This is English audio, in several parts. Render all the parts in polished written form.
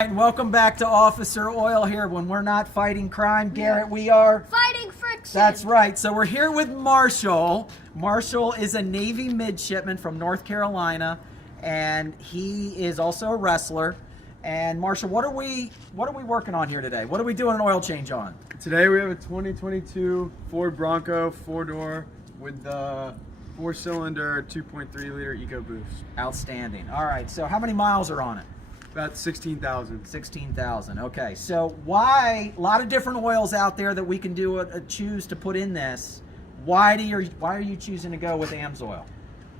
And welcome back to Officer Oil here. When we're not fighting crime, Garrett, we are fighting friction. That's right. So we're here with Marshall. Marshall is a Navy midshipman from North Carolina, and he is also a wrestler. And Marshall, what are we working on here today? What are we doing an oil change on? Today we have a 2022 Ford Bronco 4-door with the 4-cylinder 2.3 liter EcoBoost. Outstanding. All right. So how many miles are on it? About 16,000. 16,000. Okay. So why a lot of different oils out there that we can do choose to put in this? Why are you choosing to go with AMSOIL?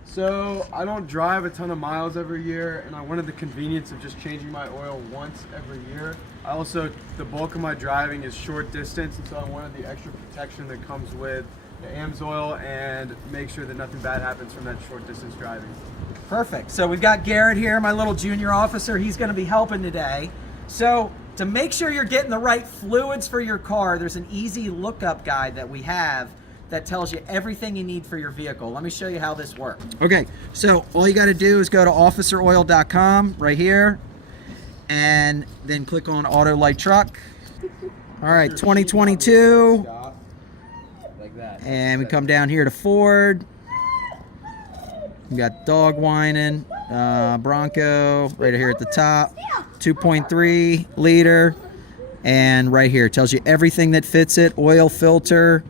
So I don't drive a ton of miles every year, and I wanted the convenience of just changing my oil once every year. I also, the bulk of my driving is short distance, and so I wanted the extra protection that comes with the AMSOIL and make sure that nothing bad happens from that short distance driving. Perfect. So we've got Garrett here, my little junior officer. He's going to be helping today. So to make sure you're getting the right fluids for your car, there's an easy lookup guide that we have that tells you everything you need for your vehicle. Let me show you how this works. Okay, so all you got to do is go to officeroil.com right here, and then click on Auto Light Truck. All right, 2022. Like that. And we come down here to Ford. We got dog whining, Bronco right here at the top, 2.3 liter, and right here it tells you everything that fits it, oil filter,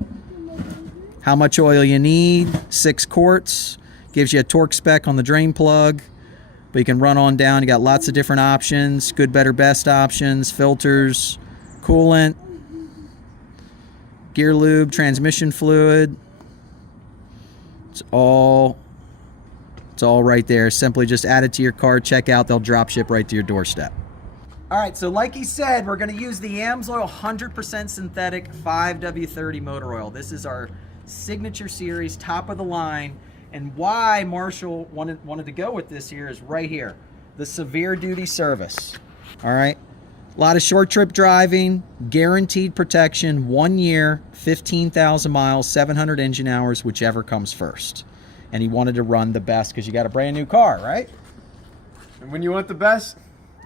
how much oil you need, 6 quarts, gives you a torque spec on the drain plug, but you can run on down. You got lots of different options, good, better, best options, filters, coolant, gear lube, transmission fluid. It's all right there. Simply just add it to your car, check out, they'll drop ship right to your doorstep. All right, so like he said, we're going to use the AMSOIL 100% synthetic 5W30 motor oil. This is our signature series, top of the line, and why Marshall wanted to go with this here is right here, the severe duty service. All right, a lot of short trip driving, guaranteed protection, 1 year, 15,000 miles, 700 engine hours, whichever comes first. And he wanted to run the best because you got a brand new car, right? And when you want the best,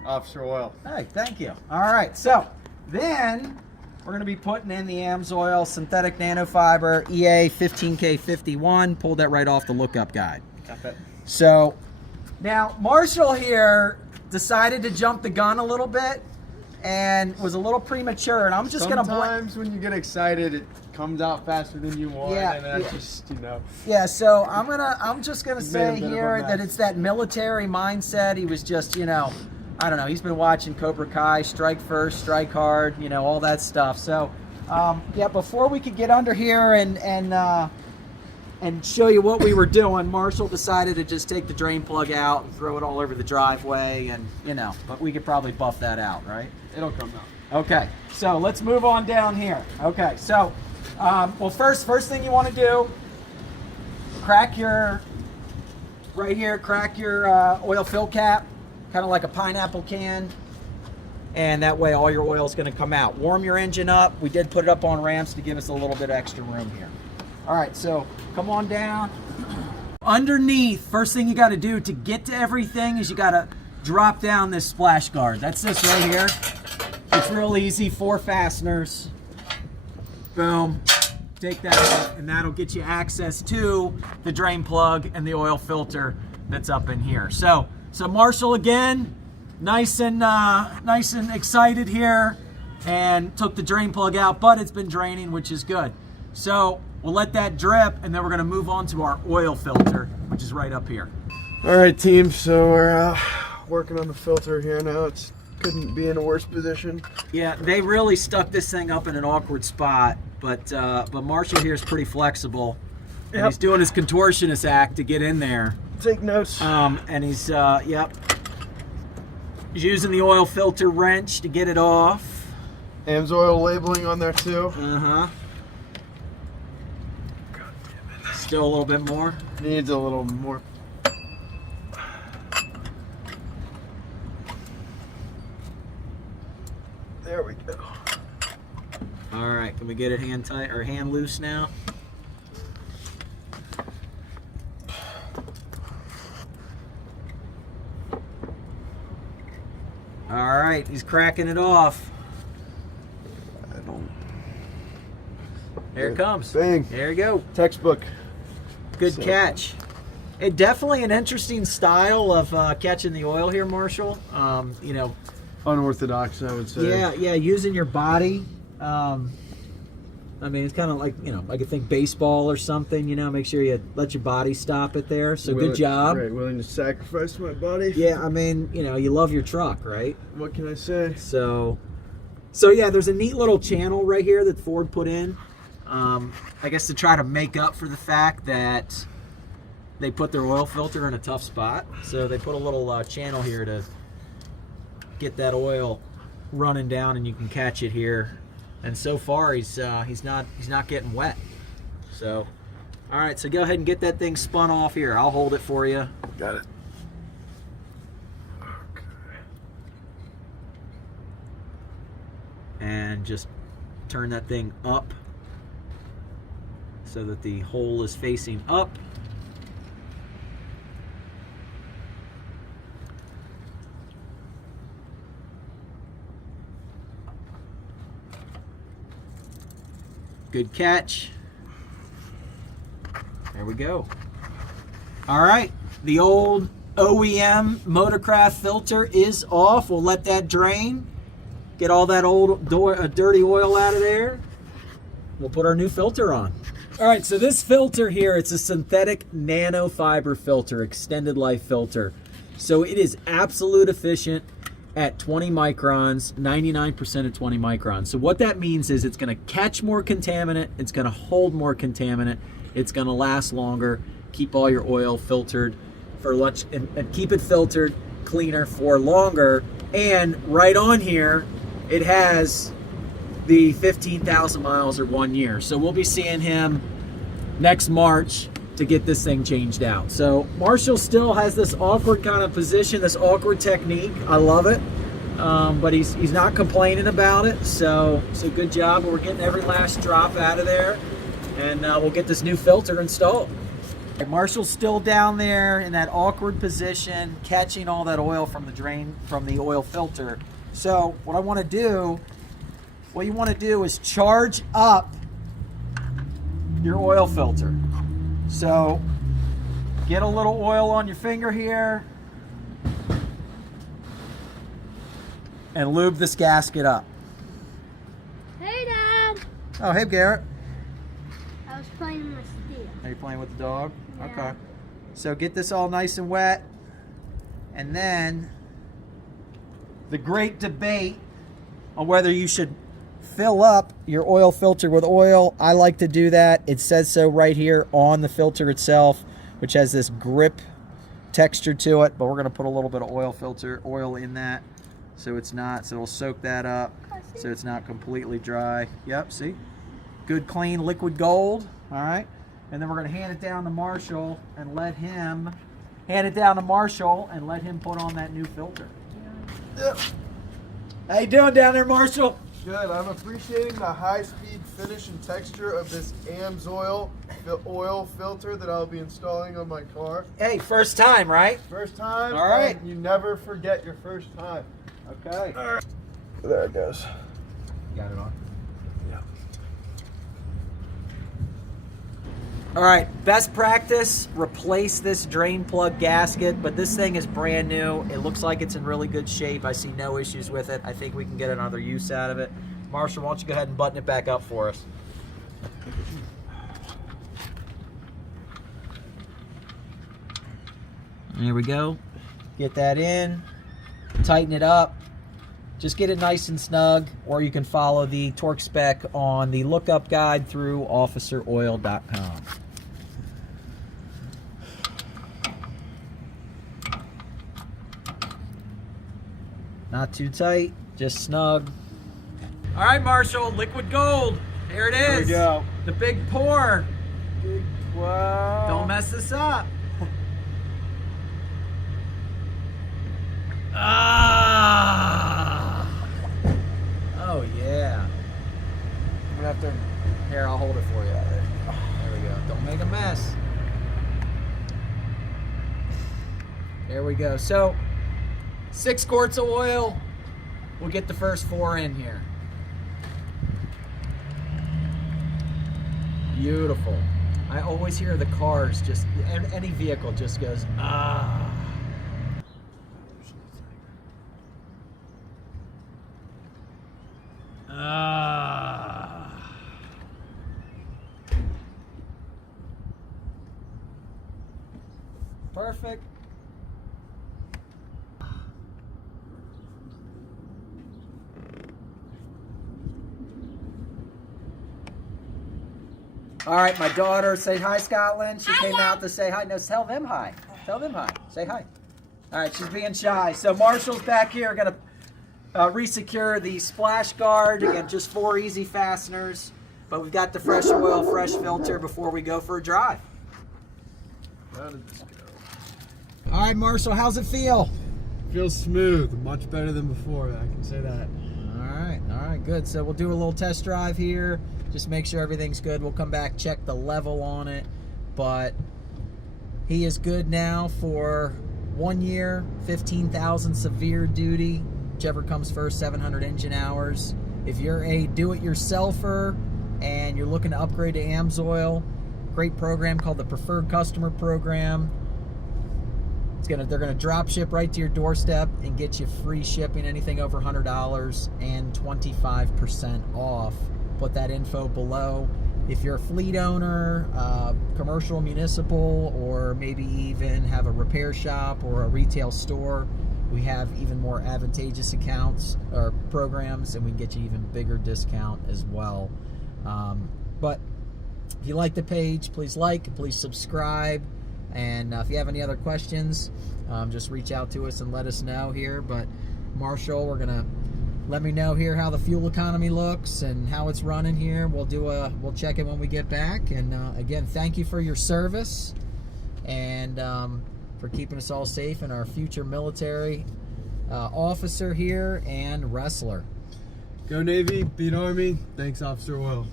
Officer Oil. Hey, thank you. All right, so then we're going to be putting in the AMSOIL synthetic nanofiber EA 15K51. Pulled that right off the lookup guide. Got that. So now Marshall here decided to jump the gun a little bit and was a little premature, and I'm just going to Sometimes when you get excited, it comes out faster than you want, Yeah, and that's yeah. just, you know. Yeah, so I'm just gonna Made a say bit of a here mess. that it's that military mindset. He was just, I don't know, he's been watching Cobra Kai, strike first, strike hard, all that stuff. So yeah, before we could get under here and show you what we were doing, Marshall decided to just take the drain plug out and throw it all over the driveway, and but we could probably buff that out, right? It'll come out. Okay, so let's move on down here. Okay, so well, first thing you want to do, crack your oil fill cap, kind of like a pineapple can, and that way all your oil is going to come out. Warm your engine up. We did put it up on ramps to give us a little bit of extra room here. All right, so come on down. Underneath, first thing you got to do to get to everything is you got to drop down this splash guard. That's this right here. It's real easy, 4 fasteners. Boom, take that off, and that'll get you access to the drain plug and the oil filter that's up in here. So Marshall again, nice and excited here, and took the drain plug out, but it's been draining, which is good. So we'll let that drip, and then we're gonna move on to our oil filter, which is right up here. All right, team, so we're working on the filter here now. It couldn't be in a worse position. Yeah, they really stuck this thing up in an awkward spot, but Marshall here is pretty flexible, and Yep. he's doing his contortionist act to get in there. Take notes. And he's he's using the oil filter wrench to get it off. AMSOIL labeling on there too. Still a little bit more. Needs a little more. There we go. All right, can we get it hand tight or hand loose now? All right. right, he's cracking it off. I don't. There it comes. Bang. There you go. Textbook. Good So- catch. It definitely an interesting style of catching the oil here, Marshall. You know, Unorthodox, I would say. yeah, using your body. I mean, it's kind of like, you know, I could think baseball or something, you know, make sure you let your body stop it there. So good job. Right, willing to sacrifice my body. Yeah, I mean, you know, you love your truck, right? What can I say? So yeah, there's a neat little channel right here that Ford put in. I guess to try to make up for the fact that they put their oil filter in a tough spot. So they put a little channel here to get that oil running down, and you can catch it here. And so far, he's not getting wet. So, all right. So go ahead and get that thing spun off here. I'll hold it for you. Got it. And just turn that thing up so that the hole is facing up. Good catch. There we go. All right, the old OEM Motorcraft filter is off. We'll let that drain. Get all that old dirty oil out of there. We'll put our new filter on. All right, so this filter here, it's a synthetic nanofiber filter, extended life filter. So it is absolute efficient at 20 microns, 99% of 20 microns. So what that means is it's gonna catch more contaminant, it's gonna hold more contaminant, it's gonna last longer, keep all your oil filtered for lunch, and keep it filtered cleaner for longer. And right on here, it has the 15,000 miles or 1 year. So we'll be seeing him next March to get this thing changed out. So Marshall still has this awkward kind of position, this awkward technique. I love it, but he's not complaining about it. So good job. We're getting every last drop out of there, and we'll get this new filter installed. Marshall's still down there in that awkward position, catching all that oil from the drain from the oil filter. So what you want to do is charge up your oil filter. So get a little oil on your finger here and lube this gasket up. Hey, Dad. Oh, hey, Garrett. I was playing with Steve. Are you playing with the dog? Yeah. Okay. So get this all nice and wet. And then the great debate on whether you should fill up your oil filter with oil. I like to do that. It says so right here on the filter itself, which has this grip texture to it, but we're going to put a little bit of oil in that so it'll soak that up so it's not completely dry. Yep, see? Good clean liquid gold. All right. And then we're going to hand it down to Marshall and let him put on that new filter. Yep. How you doing down there, Marshall? Good. I'm appreciating the high-speed finish and texture of this AMSOIL oil filter that I'll be installing on my car. Hey, first time, right? First time. All right. You never forget your first time. Okay. All right. There it goes. Got it on. Yeah. All right, best practice, replace this drain plug gasket, but this thing is brand new. It looks like it's in really good shape. I see no issues with it. I think we can get another use out of it. Marshall, why don't you go ahead and button it back up for us? There we go. Get that in, tighten it up. Just get it nice and snug, or you can follow the torque spec on the lookup guide through officeroil.com. Not too tight, just snug. All right, Marshall, liquid gold. Here it is. Here we go. The big pour. Wow. Don't mess this up. Ah. Oh, yeah. I'm gonna have to. Here, I'll hold it for you. There we go. Don't make a mess. There we go. So, 6 quarts of oil, we'll get the first 4 in here. Beautiful. I always hear the cars just, any vehicle just goes, ah. Ah. Perfect. All right, my daughter, say hi, Scotland. She came out to say hi. No, tell them hi. Tell them hi. Say hi. All right, she's being shy. So Marshall's back here going to re-secure the splash guard. Again, just 4 easy fasteners. But we've got the fresh oil, fresh filter before we go for a drive. How did this go? All right, Marshall, how's it feel? Feels smooth, much better than before, I can say that. All right, good. So we'll do a little test drive here. Just make sure everything's good. We'll come back, check the level on it. But he is good now for 1 year, 15,000 severe duty. Whichever comes first, 700 engine hours. If you're a do-it-yourselfer and you're looking to upgrade to AMSOIL, great program called the Preferred Customer Program. They're gonna drop ship right to your doorstep and get you free shipping, anything over $100 and 25% off. Put that info below. If you're a fleet owner, commercial, municipal, or maybe even have a repair shop or a retail store, we have even more advantageous accounts or programs, and we can get you even bigger discount as well. But if you like the page, please like, please subscribe. And if you have any other questions, just reach out to us and let us know here. But Marshall, let me know here how the fuel economy looks and how it's running here. We'll check it when we get back. And again, thank you for your service and for keeping us all safe, and our future military officer here and wrestler. Go Navy, beat Army. Thanks, Officer Oil.